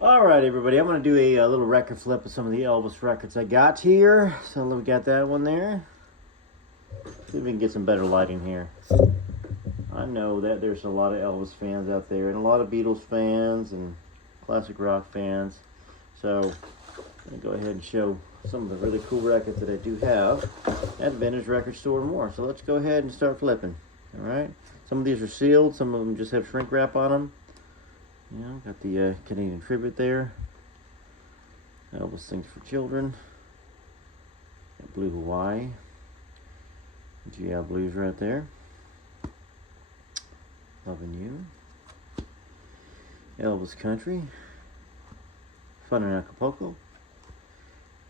Alright everybody, I'm going to do a little record flip of some of the Elvis records I got here. So we got that one there. See if we can get some better lighting here. I know that there's a lot of Elvis fans out there and a lot of Beatles fans and classic rock fans. So I'm going to go ahead and show some of the really cool records that I do have at Vintage Record Store and more. So let's go ahead and start flipping. Alright, some of these are sealed, some of them just have shrink wrap on them. You know, got the Canadian tribute there. Elvis Sings for Children. Got Blue Hawaii. GI Blues right there. Loving You. Elvis Country. Fun in Acapulco.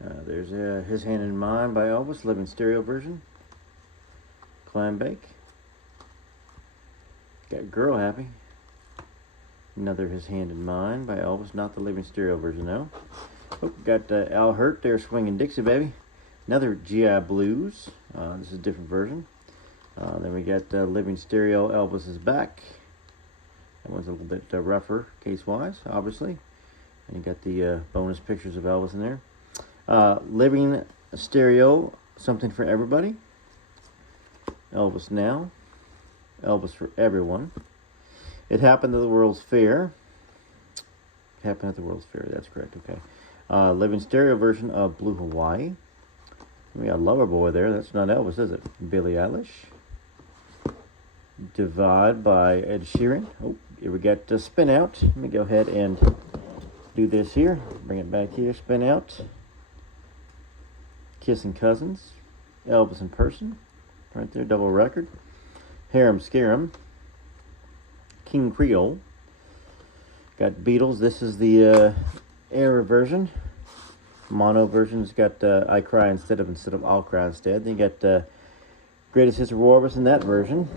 There's His Hand in Mine by Elvis, living stereo version. Clam Bake. Got Girl Happy. Another His Hand in Mine by Elvis, not the living stereo version though. Oh, got Al Hurt there, Swingin' Dixie Baby. Another GI Blues. This is a different version. Then we got living stereo, Elvis Is Back. That one's a little bit rougher case-wise, obviously. And you got the bonus pictures of Elvis in there. Living stereo, Something for Everybody. Elvis Now. Elvis for Everyone. It Happened at the World's Fair. It Happened at the World's Fair, that's correct, okay. Living stereo version of Blue Hawaii. We got Lover Boy there, that's not Elvis, is it? Billie Eilish. Divide by Ed Sheeran. Oh, here we got Spin Out. Let me go ahead and do this here. Bring it back here, Spin Out. Kissin' Cousins. Elvis in Person. Right there, double record. Harem Scarum. King Creole. Got Beatles. This is the era version. Mono version's got I Cry instead of I'll Cry Instead. Then you got Greatest Hits of Elvis in that version.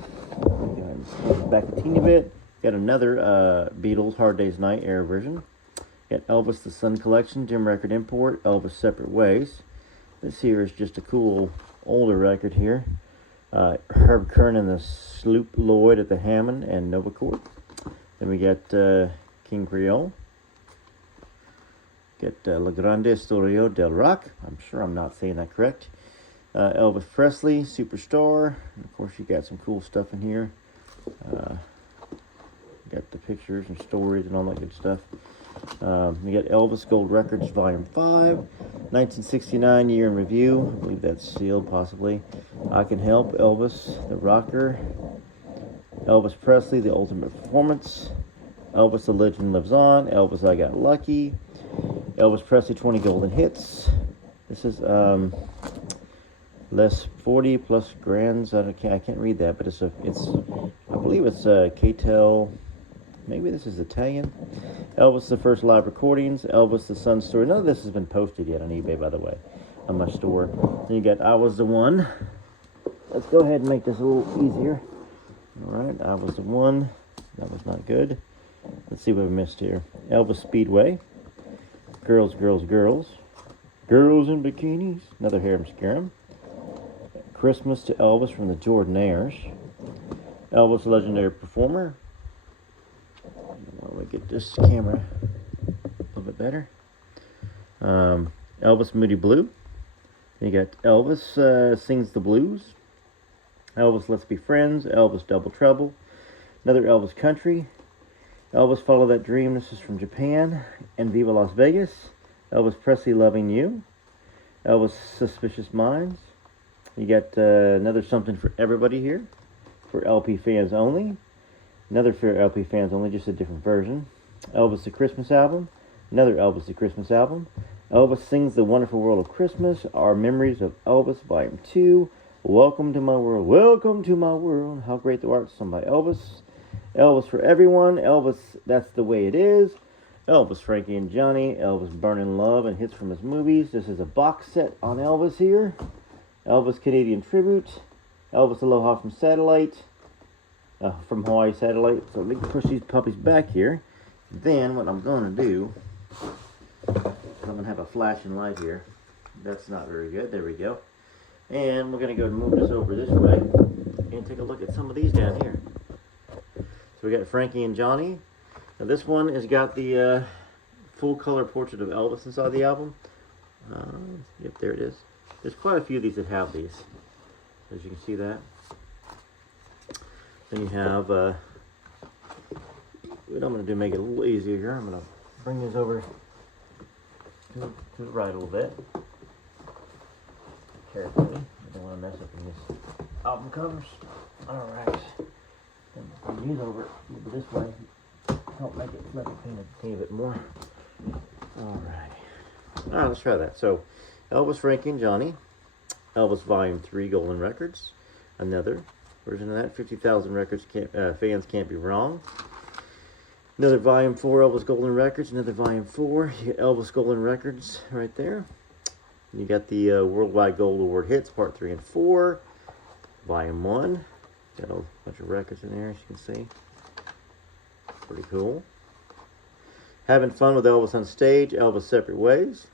Back a teeny bit. Got another Beatles Hard Day's Night era version. Got Elvis the Sun Collection, Dim Record Import, Elvis Separate Ways. This here is just a cool older record here. Herb Kern and the Sloop Lloyd at the Hammond and Nova Chord. Then we got King Creole. Get La Grande Historia del Rock. I'm sure I'm not saying that correct. Elvis Presley, Superstar. And of course, you got some cool stuff in here. Got the pictures and stories and all that good stuff. We got Elvis Gold Records Volume 5, 1969 Year in Review. I believe that's sealed, possibly. I Can Help, Elvis, The Rocker. Elvis Presley, The Ultimate Performance. Elvis, The Legend Lives On. Elvis, I Got Lucky. Elvis Presley, 20 Golden Hits. This is less 40 plus grands. I can't read that, but it's I believe it's K-Tel. Maybe this is Italian. Elvis, the First Live Recordings. Elvis, the Sun Story. None of this has been posted yet on eBay, by the way, on my store. Then you got I Was the One. Let's go ahead and make this a little easier. All right, I Was the One. That was not good. Let's see what we missed here. Elvis Speedway. Girls, Girls, Girls. Girls in Bikinis. Another Harem Scarum. Christmas to Elvis from the Jordanaires. Elvis Legendary Performer. Why don't we get this camera a little bit better? Elvis Moody Blue. Then you got Elvis Sings the Blues. Elvis Let's Be Friends. Elvis Double Trouble. Another Elvis Country. Elvis Follow That Dream. This is from Japan. And Viva Las Vegas. Elvis Presley Loving You. Elvis Suspicious Minds. You got another Something for Everybody here. For LP fans only. Another for LP fans only, just a different version. Elvis the Christmas Album. Another Elvis the Christmas Album. Elvis Sings the Wonderful World of Christmas. Our Memories of Elvis Volume 2. Welcome to My World. Welcome to My World. How Great Thou Art, sung by Elvis. Elvis for Everyone. Elvis, That's the Way It Is. Elvis, Frankie and Johnny. Elvis, Burnin' Love and hits from his movies. This is a box set on Elvis here. Elvis Canadian Tribute. Elvis Aloha from Satellite. From Hawaii Satellite. So let me push these puppies back here. Then what I'm going to do, I'm going to have a flashing light here. That's not very good. There we go. And we're going to go and move this over this way and take a look at some of these down here. So we got Frankie and Johnny. Now this one has got the full color portrait of Elvis inside the album. Yep, there it is. There's quite a few of these that have these, as you can see that. Then you have, what I'm going to do, make it a little easier here, I'm going to bring these over to the right a little bit. Carefully. I don't want to mess up these album covers. Alright. Bring these over this way. Help make it flip a teeny bit more. Alright, let's try that. So, Elvis, Frankie, and Johnny. Elvis Volume 3 Golden Records. Another version of that. 50,000 records. Fans Can't Be Wrong. Another Volume 4 Elvis Golden Records. Another Volume 4. You get Elvis Golden Records right there. You got the Worldwide Gold Award Hits Part 3 and 4. Volume 1. Got a bunch of records in there, as you can see. Pretty cool. Having Fun with Elvis on Stage, Elvis Separate Ways.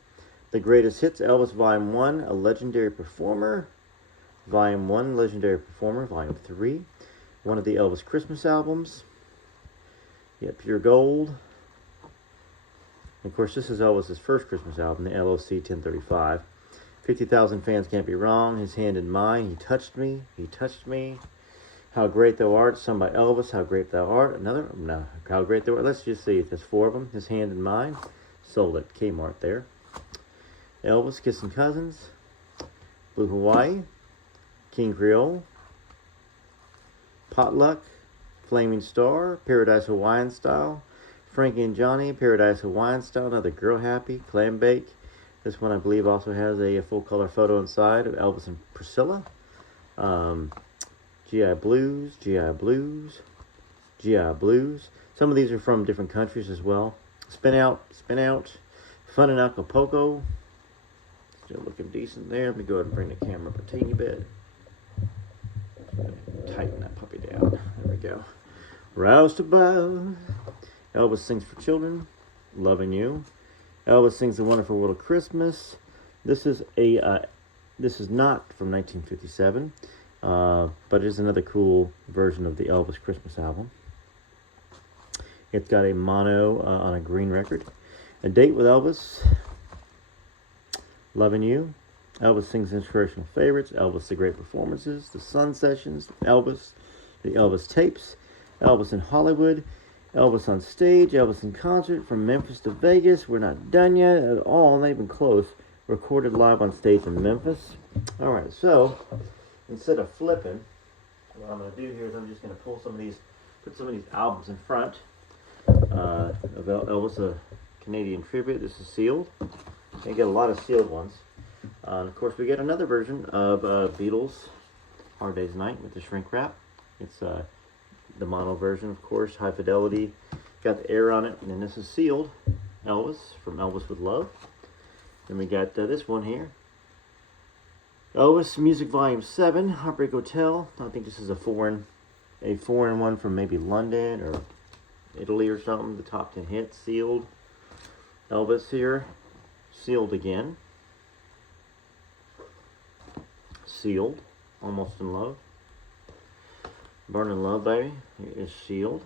The Greatest Hits, Elvis Volume 1, A Legendary Performer. Volume 1, Legendary Performer. Volume 3. One of the Elvis Christmas albums. You got Pure Gold. And of course, this is Elvis's first Christmas album, the LOC 1035. 50,000 Fans Can't Be Wrong. His Hand in Mine. He Touched Me. He Touched Me. How Great Thou Art, sung by Elvis. How Great Thou Art. Another, no, How Great Thou Art. Let's just see. There's 4 of them. His Hand in Mine. Sold at Kmart there. Elvis, Kissin' Cousins. Blue Hawaii. King Creole. Potluck. Flaming Star. Paradise Hawaiian Style. Frankie and Johnny. Paradise Hawaiian Style. Another Girl Happy. Clam Bake. This one I believe also has a full color photo inside of Elvis and Priscilla. GI Blues, GI Blues, GI Blues. Some of these are from different countries as well. Spin Out, Fun in Acapulco. Still looking decent there. Let me go ahead and bring the camera up a teeny bit. Tighten that puppy down. There we go. Roused Above. Elvis Sings for Children. Loving You. Elvis Sings The Wonderful World of Christmas. This is not from 1957. But it is another cool version of the Elvis Christmas album. It's got a mono on a green record. A Date with Elvis. Loving You. Elvis Sings Inspirational Favorites. Elvis The Great Performances. The Sun Sessions. Elvis. The Elvis Tapes. Elvis in Hollywood. Elvis on Stage. Elvis in Concert. From Memphis to Vegas. We're not done yet at all. Not even close. Recorded live on stage in Memphis. Alright, so instead of flipping, what I'm going to do here is I'm just going to pull some of these, put some of these albums in front of Elvis, a Canadian tribute. This is sealed. You get a lot of sealed ones. And of course, we get another version of Beatles, Hard Day's Night with the shrink wrap. It's the mono version, of course, high fidelity. Got the air on it, and then this is sealed. Elvis, from Elvis with Love. Then we got this one here. Elvis Music Volume 7, Heartbreak Hotel. I think this is a foreign one from maybe London or Italy or something. The top 10 hits, sealed. Elvis here, sealed again. Sealed, Almost in Love. Burning Love, Baby, here is sealed.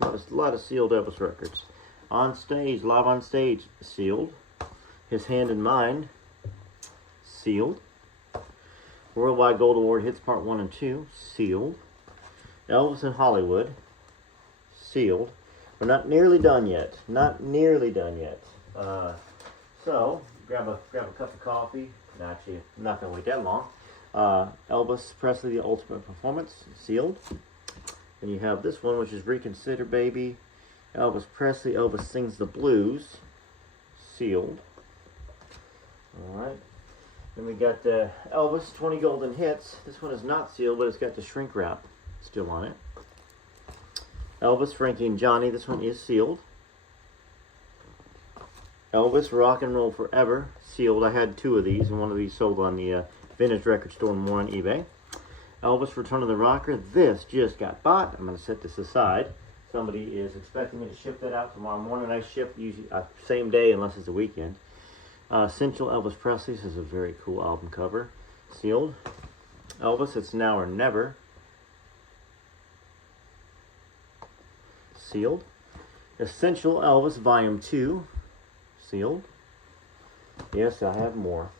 A lot of sealed Elvis records. On Stage, Live on Stage, sealed. His Hand in Mine, sealed. Worldwide Gold Award Hits Part 1 and 2, sealed. Elvis in Hollywood, sealed. We're not nearly done yet. Not nearly done yet. So, grab a cup of coffee. Actually, I'm not going to wait that long. Elvis Presley, The Ultimate Performance, sealed. Then you have this one, which is Reconsider Baby. Elvis Presley, Elvis Sings the Blues, sealed. Alright. Then we got Elvis 20 Golden Hits. This one is not sealed, but it's got the shrink wrap still on it. Elvis, Frankie, and Johnny. This one is sealed. Elvis, Rock and Roll Forever, sealed. I had 2 of these, and one of these sold on the Vintage Record Store and more on eBay. Elvis, Return of the Rocker. This just got bought. I'm going to set this aside. Somebody is expecting me to ship that out tomorrow morning. I ship usually same day unless it's a weekend. Essential Elvis Presley. This is a very cool album cover. Sealed. Elvis, It's Now or Never. Sealed. Essential Elvis Volume 2. sealed. Yes, I have more.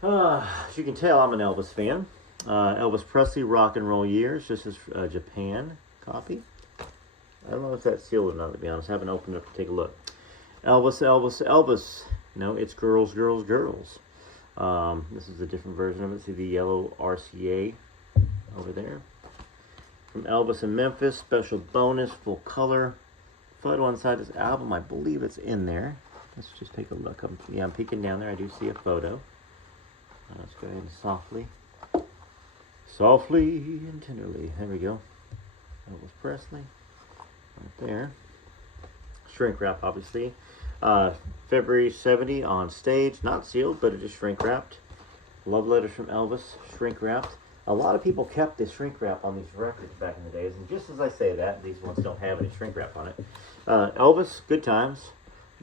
As you can tell, I'm an Elvis fan. Elvis Presley, Rock and Roll Years. This is Japan copy. I don't know if that's sealed or not, to be honest. I haven't opened it up to take a look. Elvis, Elvis, Elvis. No, it's Girls, Girls, Girls. This is a different version of it. See the yellow RCA over there. From Elvis in Memphis, special bonus, full color. Photo inside this album, I believe it's in there. Let's just take a look. I'm peeking down there. I do see a photo. Let's go ahead and softly and tenderly. There we go. Elvis Presley, right there. Shrink wrap, obviously. February 70 on stage, not sealed, but it is shrink wrapped. Love letters from Elvis, shrink wrapped. A lot of people kept this shrink wrap on these records back in the days, and just as I say that, these ones don't have any shrink wrap on it. Elvis, Good Times.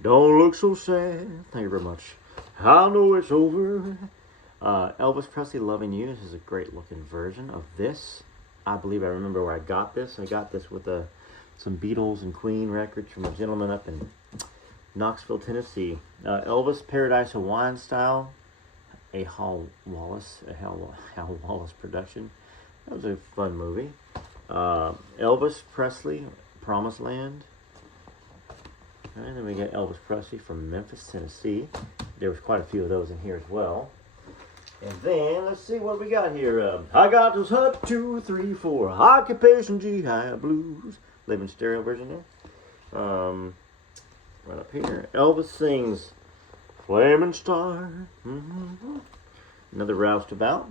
Don't look so sad. Thank you very much. I know it's over. Elvis Presley, Loving You. This is a great looking version of this. I believe I remember where I got this. I got this with some Beatles and Queen records from a gentleman up in Knoxville, Tennessee. Elvis, Paradise Hawaiian Style. A Hal Wallace production. That was a fun movie. Elvis Presley, Promised Land. And then we got Elvis Presley from Memphis, Tennessee. There was quite a few of those in here as well. And then, let's see what we got here. I got this hut 2, 3, 4. Occupation GI Blues. Living stereo version there. Right up here. Elvis sings Flaming Star. Another Roustabout.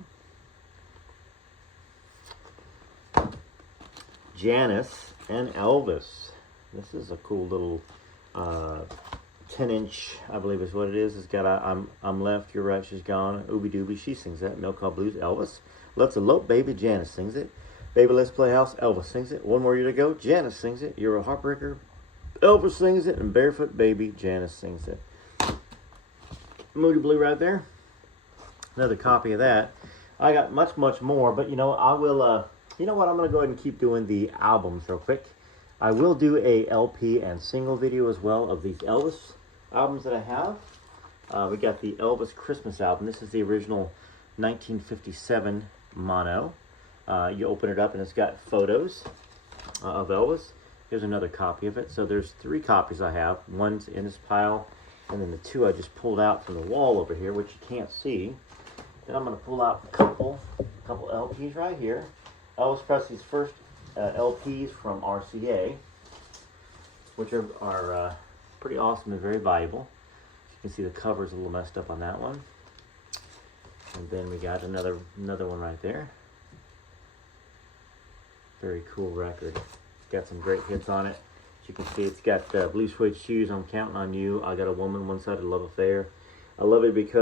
Janis and Elvis. This is a cool little 10-inch, I believe is what it is. It's got I'm left, you're right, she's gone. Ooby Dooby, she sings that. Milk Call Blues, Elvis. Let's Elope, Baby, Janis sings it. Baby, Let's Play House, Elvis sings it. One More Year to Go, Janis sings it. You're a Heartbreaker, Elvis sings it. And Barefoot Baby, Janis sings it. Moody Blue right there. Another copy of that. I got much more, but I will, you know what, I'm going to go ahead and keep doing the albums real quick. I will do a LP and single video as well of these Elvis albums that I have. We got the Elvis Christmas album. This is the original 1957 mono. You open it up and it's got photos of Elvis. Here's another copy of it. So there's 3 copies I have. One's in this pile, and then the 2 I just pulled out from the wall over here, which you can't see. Then I'm going to pull out a couple LPs right here. Elvis Presley's first LPs from RCA, which are pretty awesome and very valuable. You can see the cover's a little messed up on that one. And then we got another one right there. Very cool record. It's got some great hits on it. As you can see, it's got Blue Suede Shoes, I'm Counting on You, I Got a Woman, One-Sided Love Affair. I Love It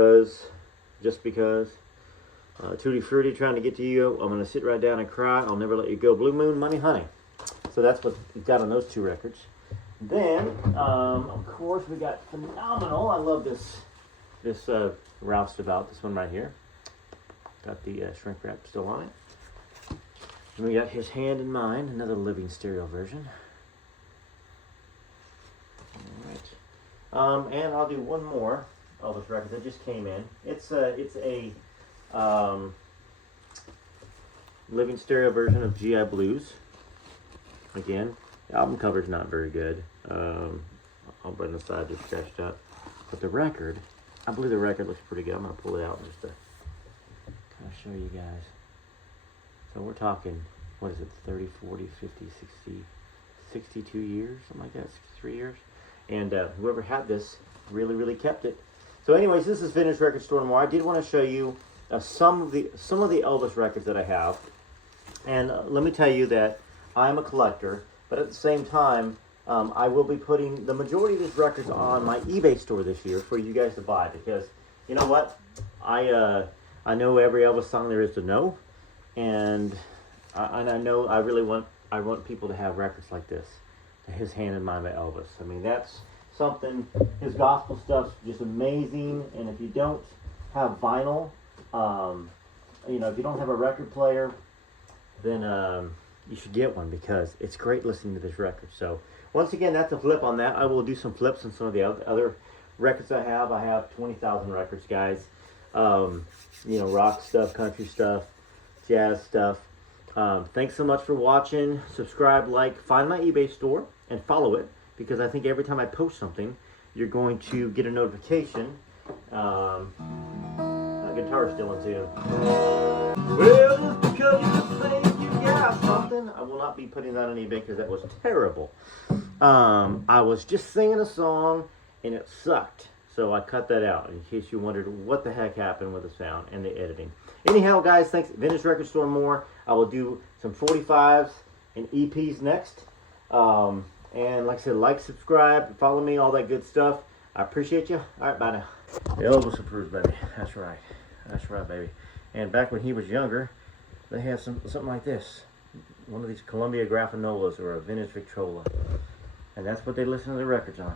Just Because. Tutti Frutti, Trying to Get to You, I'm going to Sit Right Down and Cry, I'll Never Let You Go, Blue Moon, Money Honey. So that's what we've got on those 2 records. Then, of course, we got Phenomenal. I love this Roustabout, this one right here. Got the shrink wrap still on it. And we got His Hand in Mine, another living stereo version. All right. And I'll do one more Elvis record that just came in. It's a living stereo version of GI Blues. Again, the album cover's not very good. I'll put it aside, just scratched up. But the record, I believe the record looks pretty good. I'm going to pull it out just to kind of show you guys. So we're talking, what is it, 30, 40, 50, 60, 62 years, something like that, 63 years. And whoever had this really kept it. So anyways, this is Vintage Record Store and More. I did want to show you some of the Elvis records that I have. And let me tell you that I'm a collector, but at the same time, I will be putting the majority of these records on my eBay store this year for you guys to buy, because you know what, I know every Elvis song there is to know, and I know I want people to have records like this, His Hand in Mine by Elvis. I mean, that's something. His gospel stuff's just amazing, and if you don't have vinyl, if you don't have a record player, then you should get one because it's great listening to this record. So once again, that's a flip on that. I will do some flips on some of the other records I have. I have 20,000 records, guys. You know, rock stuff, country stuff, jazz stuff. Thanks so much for watching. Subscribe, like, find my eBay store, and follow it, because I think every time I post something, you're going to get a notification. My guitar's still in tune. Well, just because you think you got something, I will not be putting that on eBay because that was terrible. I was just singing a song and it sucked, so I cut that out in case you wondered what the heck happened with the sound and the editing. Anyhow, guys, thanks. Vintage Record Store more. I will do some 45s and EPs next. And like I said, like, subscribe, follow me, all that good stuff. I appreciate you. All right, bye now. Elvis approved, baby. That's right. That's right, baby. And back when he was younger, they had something like this. One of these Columbia Graffinolas or a vintage Victrola. And that's what they listen to the records on.